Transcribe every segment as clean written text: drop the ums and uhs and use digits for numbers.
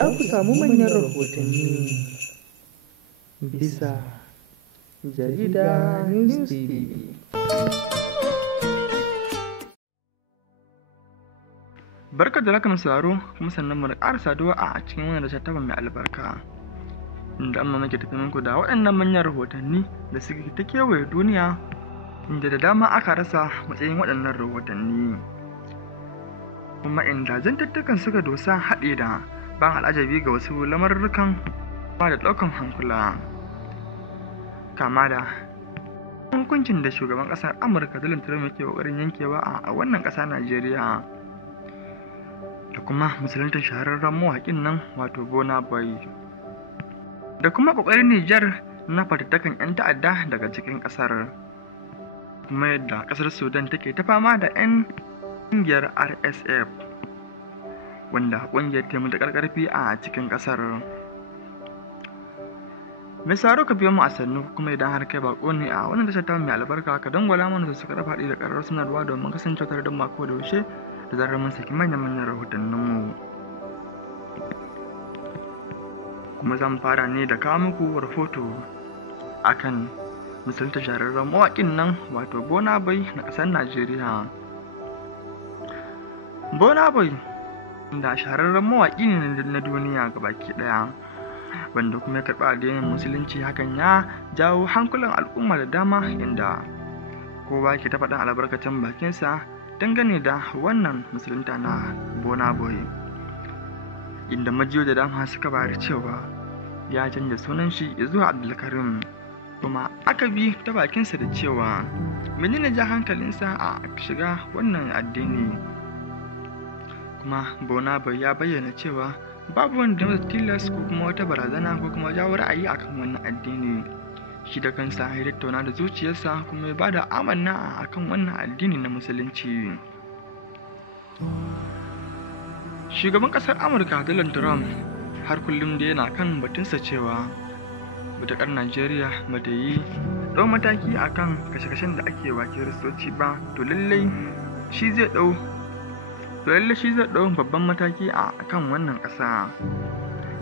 za ku samu manyan rahotanni bisa jarida News TV. Barka da rakamin sauraro kuma sannan mu da ƙara saduwa a cikin wannan littafin mai albarka. Inda amma muke tafi muku da waɗannan manyan rahotanni da suke ta kewaye duniya, inda da dama aka rasa matsayin waɗannan rahotanni. Kuma inda zantattukan suka dosa haɗe da ban al'ajabi ga wasu lamarurrukan da ɗaukan hankula. Kama da hukuncin da shugaban ƙasar Amurka Donald Trump yake ƙoƙarin yankewa a wannan ƙasa Najeriya, da kuma musulunta shahararren mawaƙin nan wato Burna Boy, da kuma ƙoƙarin Nijar na fatattakan 'yan ta'adda daga cikin ƙasar, kuma yadda ƙasar Sudan take ta fama da 'yan ƙungiyar RSF, wanda ƙungiyar ta matuƙar ƙarfi a cikin ƙasar. Mai sauraro ka biyo mu a sannu, kuma idan har kai bako ne a wannan tashar ta mai albarka, ka dangwala mana da suka faɗi da ƙarar sanarwa domin kasance tare da mako da yaushe da zarar mun saki manyan rahotanninmu. Kuma zan fara ne da kawo muku rahoto akan musulunta shahararren mawaƙin nan wato Burna Boy na ƙasar Najeriya. Burna Boy da shahararren mawaƙi ne na duniya gabaki ɗaya, wanda kuma ya karɓi addinin musulunci. Hakan ya jawo hankulan al'umma da dama, inda kowa ke ta faɗin albarkacin bakinsa dangane da wannan musulunta na Burna Boy, inda majiyo da dama suka bayar cewa ya canza sunan shi zuwa Abdulkarim, kuma aka bi ta bakinsa da cewa menene ja hankalinsa a shiga wannan addini. Kuma Burna Boy ya bayyana cewa babu wanda masa tilas ko kuma wata barazana ko kuma jawo ra'ayi akan wannan addini. Shi da kansa ya tattauna da zuciyarsa kuma ya bada amanna akan wannan addini na musulunci. Shugaban ƙasar Amurka Donald Trump har kullum da yana kan batunsa cewa matuƙar Najeriya bata yi ɗau mataki akan kashe-kashen da ake wa Kiristoci ba, to lallai shi zai ɗau babban mataki a kan wannan ƙasa,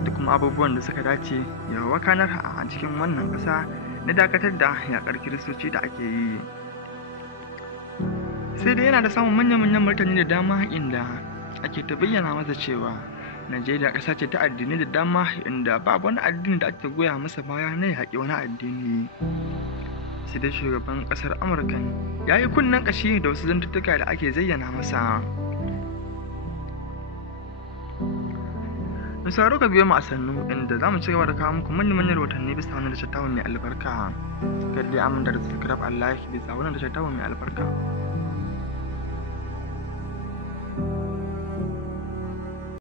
da kuma abubuwan da suka dace ya wakanar a cikin wannan ƙasa na dakatar da yaƙar Kiristoci da ake yi. Sai dai yana da samun manyan martani da dama, inda ake ta bayyana masa cewa Najeriya ƙasa ce ta addini da dama, inda babu wani addini da ake goya masa baya na yaƙi wani addini. Sai dai shugaban ƙasar Amurka ya yi kunnen ƙashi da wasu zantuttuka da ake zayyana masa. Misaro ka biyo mu a sannu, inda za mu ci gaba da kawo muku manyan rahotanni bisa wannan tashar tamu mai albarka. Kada dai amince da subscribe, Allah ya bisa wannan tashar tamu mai albarka.